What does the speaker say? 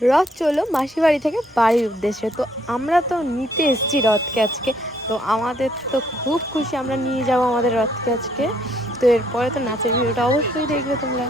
রথ চললো মাসি বাড়ি থেকে বাড়ির উদ্দেশ্যে। তো আমরা তো নিতে এসেছি রথকে আজকে, তো আমাদের তো খুব খুশি, আমরা নিয়ে যাবো আমাদের রথকে আজকে। তো এরপরে তো নাচের ভিডিওটা অবশ্যই দেখবে তোমরা।